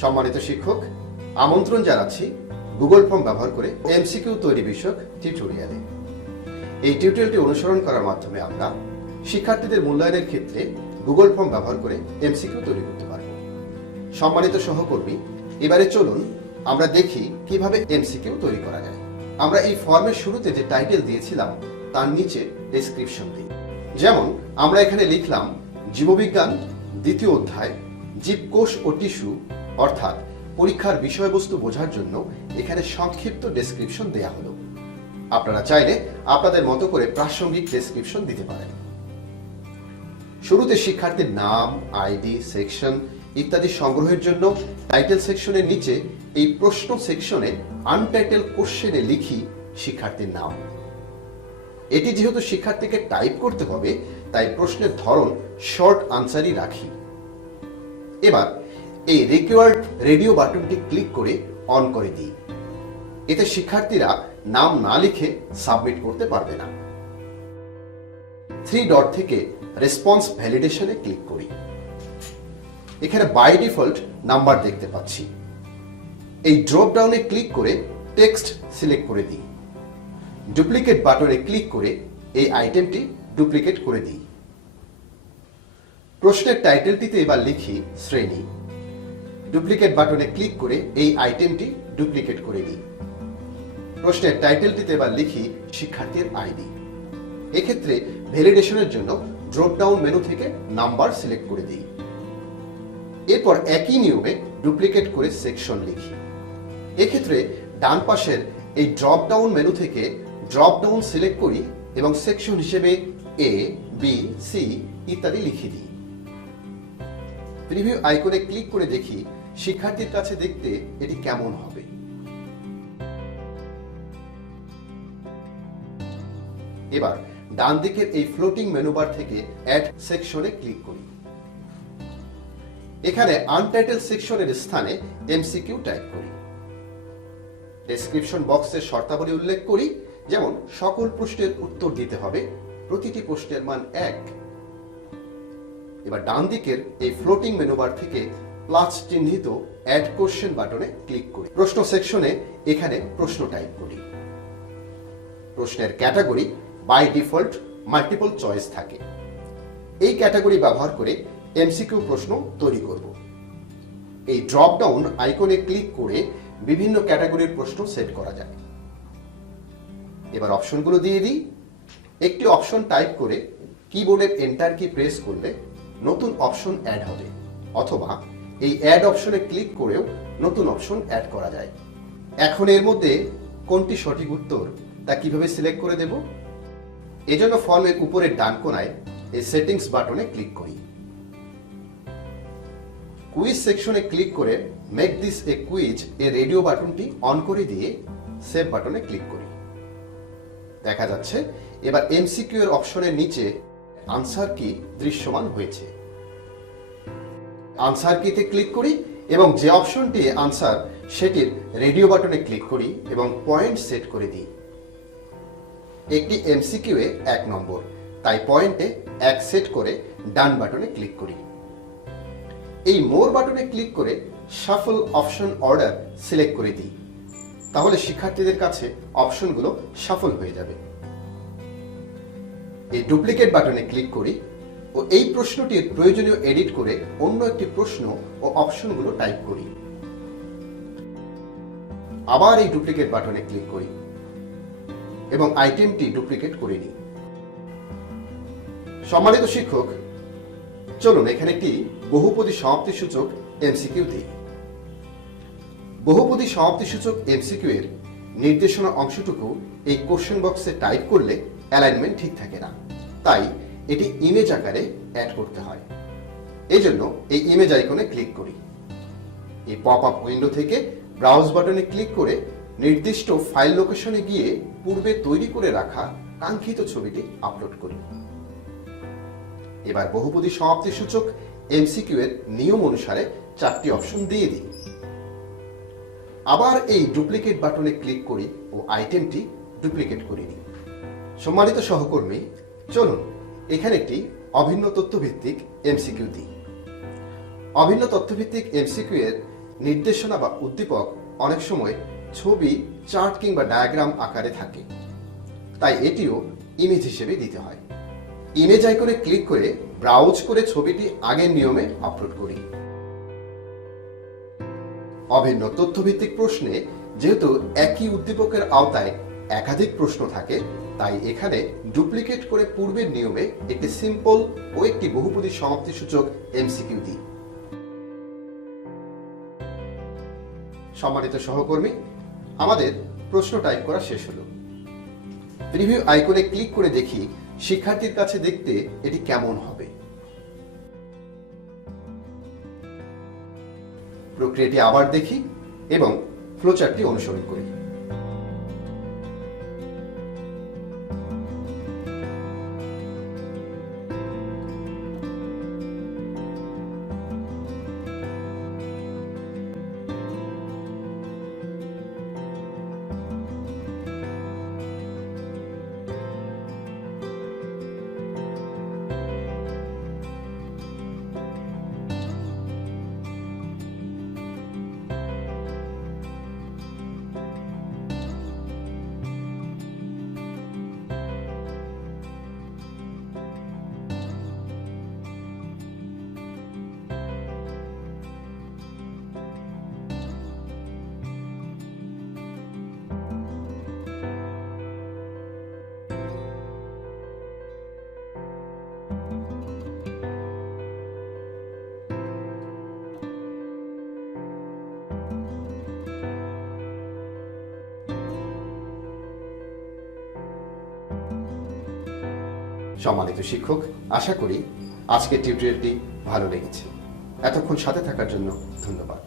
সম্মানিত শিক্ষক, আমন্ত্রণ জানাচ্ছি গুগল ফর্ম ব্যবহার করে এমসিকিউ তৈরি বিষয়ক টিউটোরিয়ালে। এই টিউটোরিয়ালটি অনুসরণ করার মাধ্যমে আমরা শিক্ষার্থীদের মূল্যায়নের ক্ষেত্রে গুগল ফর্ম ব্যবহার করে এমসিকিউ তৈরি করতে পারব। সম্মানিত সহকর্মী, এবারে চলুন আমরা দেখি কিভাবে এমসিকিউ তৈরি করা যায়। আমরা এই ফর্মের শুরুতে যে টাইটেল দিয়েছিলাম তার নিচে ডেসক্রিপশন দিই। যেমন আমরা এখানে লিখলাম জীববিজ্ঞান দ্বিতীয় অধ্যায় জীবকোষ ও টিস্যু, অর্থাৎ পরীক্ষার বিষয়বস্তু বোঝার জন্য এখানে সংক্ষিপ্ত ডেসক্রিপশন দেয়া হলো। আপনারা চাইলে আপনাদের মতো করে প্রাসঙ্গিক ডেসক্রিপশন দিতে পারেন। শুরুতে শিক্ষার্থীর নাম, আইডি, সেকশন ইত্যাদি সংগ্রহের জন্য টাইটেল সেকশনের নিচে এই প্রশ্ন সেকশনে আনটাইটেল কোশ্চেনে লিখি শিক্ষার্থীর নাম। এটি যেহেতু শিক্ষার্থীকে টাইপ করতে হবে, তাই প্রশ্নের ধরন শর্ট আনসারই রাখি। এবার এই রিকোয়ার্ড রেডিও বাটনটি ক্লিক করে অন করে দিই। এতে শিক্ষার্থীরা নাম না লিখে সাবমিট করতে পারবে না। 3 ডট থেকে রেসপন্স ভ্যালিডেশনে ক্লিক করি। এখানে বাই ডিফল্ট নাম্বার দেখতে পাচ্ছি। এই ড্রপ ডাউনে ক্লিক করে টেক্সট সিলেক্ট করে দিই। ডুপ্লিকেট বাটনে ক্লিক করে এই আইটেমটি ডুপ্লিকেট করে দিই। প্রশ্নের টাইটেলটিতে এবার লিখি শ্রেণী। ডুপ্লিকেট বাটনে ক্লিক করে এই আইটেমটি ডুপ্লিকেট করে দিই। প্রশ্নের টাইটেলটিতে এবার লিখি শিক্ষার্থীর আইডি। এক্ষেত্রে ভ্যালিডেশনের জন্য ড্রপ ডাউন মেনু থেকে নাম্বার সিলেক্ট করে দিই। এরপর একই নিয়মে ডুপ্লিকেট করে সেকশন লিখি। এক্ষেত্রে ডান পাশের এই ড্রপ ডাউন মেনু থেকে ড্রপ ডাউন সিলেক্ট করি এবং সেকশন হিসেবে এ, বি, সি ইত্যাদি লিখে দিই। প্রিভিউ আইকনে ক্লিক করে দেখি শিক্ষার্থীর কাছে দেখতে এটি কেমন হবে। এবার ডান দিকের এই ফ্লোটিং মেনু বার থেকে অ্যাড সেকশনে ক্লিক করি। এখানে আনটাইটেল সেকশনের স্থানে এমসিকিউ টাইপ করি। ডেসক্রিপশন বক্সের শর্তাবলী উল্লেখ করি, যেমন সকল প্রশ্নের উত্তর দিতে হবে, প্রতিটি প্রশ্নের মান 1। এবার ডান দিকের এই ফ্লোটিং মেনু বার থেকে প্লাস চিহ্নিত অ্যাড কোশ্চেন বাটনে ক্লিক করি। প্রশ্ন সেকশনে এখানে প্রশ্ন টাইপ করি। প্রশ্নের category by default multiple choice থাকে। এই ক্যাটাগরি ব্যবহার করে এমসিকিউ প্রশ্ন তৈরি করব। এই ড্রপ ডাউন আইকনে ক্লিক করে বিভিন্ন ক্যাটাগরির প্রশ্ন সেট করা যায়। এবার অপশনগুলো দিয়ে দিই। একটি অপশন টাইপ করে কিবোর্ডের এন্টার কি প্রেস করলে নতুন অপশন অ্যাড হবে, অথবা এই অ্যাড অপশনে ক্লিক করেও নতুন অপশন অ্যাড করা যায়। এখন এর মধ্যে কোনটি সঠিক উত্তর তা কিভাবে সিলেক্ট করে দেব? এজন্য ফর্মের উপরের ডান কোণায় এই সেটিংস বাটনে ক্লিক করি। কুইজ সেকশনে ক্লিক করে মেক দিস এ কুইজ এর রেডিও বাটনটি অন করে দিয়ে সেভ বাটনে ক্লিক করি। দেখা যাচ্ছে এবার এমসিকিউ এর অপশনের নিচে আনসার কি দৃশ্যমান হয়েছে। আনসার কিতে ক্লিক করি এবং যে অপশনটি আনসার সেটির রেডিও বাটনে ক্লিক করি এবং পয়েন্ট সেট করে দিই। একটি এমসিকিউ এ 1 নম্বর, তাই পয়েন্টে 1 সেট করে ডান বাটনে ক্লিক করি। এই মোর বাটনে ক্লিক করে শাফল অপশন অর্ডার সিলেক্ট করে দিই। তাহলে শিক্ষার্থীদের কাছে অপশনগুলো শাফল হয়ে যাবে। এই ডুপ্লিকেট বাটনে ক্লিক করি ও এই প্রশ্নটির প্রয়োজনীয় এডিট করে অন্য একটি প্রশ্ন ও অপশনগুলো টাইপ করি। আবার এই ডুপ্লিকেট বাটনে ক্লিক করি এবং আইটেমটি ডুপ্লিকেট করে নিই। সম্মানিত শিক্ষক, চলুন এখানে একটি বহুপদী সমাপ্তি সূচক এমসিকিউ দিই। বহুপদী সমাপ্তি সূচক এমসিকিউ এর নির্দেশনা অংশটুকু এই কোশ্চেন বক্সে টাইপ করলে অ্যালাইনমেন্ট ঠিক থাকে না, তাই এটি ইমেজ আকারে অ্যাড করতে হয়। এই জন্য এই ইমেজ আইকনে ক্লিক করি। এই পপ আপ উইন্ডো থেকে ব্রাউজ বাটনে ক্লিক করে নির্দিষ্ট ফাইল লোকেশনে গিয়ে পূর্বে তৈরি করে রাখা কাঙ্ক্ষিত ছবিটি আপলোড করি। এবার বহুপদী সমাপ্তি সূচক এমসিকিউ এর নিয়ম অনুসারে 4টি অপশন দিয়ে দিই। আবার এই ডুপ্লিকেট বাটনে ক্লিক করি ও আইটেমটি ডুপ্লিকেট করে নিই। সম্মানিত সহকর্মী, চলুন এখানে একটি অভিন্ন তথ্যভিত্তিক এমসিকিউ দিই। অভিন্ন তথ্যভিত্তিক এমসিকিউ এর নির্দেশনা বা উদ্দীপক অনেক সময় ছবি, চার্ট কিংবা ডায়াগ্রাম আকারে থাকে, তাই এটিও ইমেজ হিসেবে দিতে হয়। ইমেজ আইকনে ক্লিক করে ব্রাউজ করে ছবিটি আগের নিয়মে আপলোড করি। অভিন্ন তথ্যভিত্তিক প্রশ্নে যেহেতু একই উদ্দীপকের আওতায় একাধিক প্রশ্ন থাকে, তাই এখানে ডুপ্লিকেট করে পূর্বের নিয়মে একটি সিম্পল ও একটি বহুপদী সমাপ্তি সূচক এমসিকিউ দিই। সম্মানিত সহকর্মী, আমাদের প্রশ্ন টাইপ করা শেষ হলো। প্রিভিউ আইকনে ক্লিক করে দেখি শিক্ষার্থীর কাছে দেখতে এটি কেমন হবে। প্রক্রিয়াটি আবার দেখি এবং ফ্লোচার্টটি অনুসরণ করি। সম্মানিত শিক্ষক, আশা করি আজকের টিউটোরিয়ালটি ভালো লেগেছে। এতক্ষণ সাথে থাকার জন্য ধন্যবাদ।